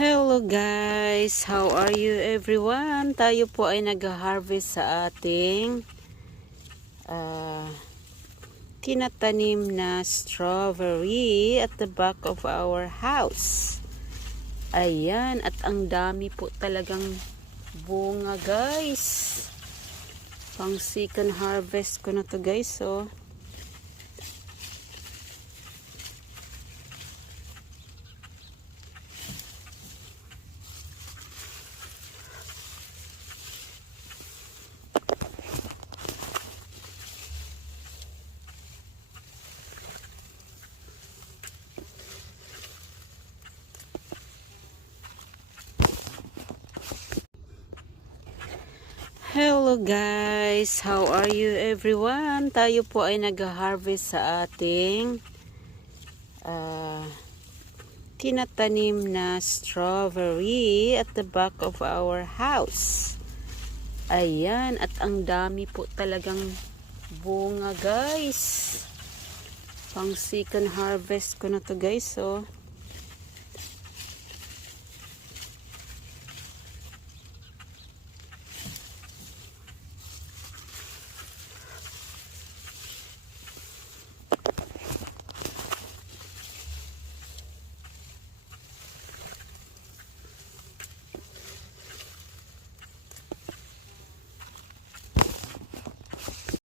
Hello guys, how are you everyone? Tayo po ay nag-harvest sa ating tinatanim na strawberry at the back of our house. Ayan, at ang dami po talagang bunga guys. Pang second harvest ko na to guys, oh. Hello guys, how are you everyone? Tayo po ay nag-harvest sa ating tinatanim na strawberry at the back of our house. Ayan, at ang dami po talagang bunga guys. Pang second harvest ko na to guys, oh.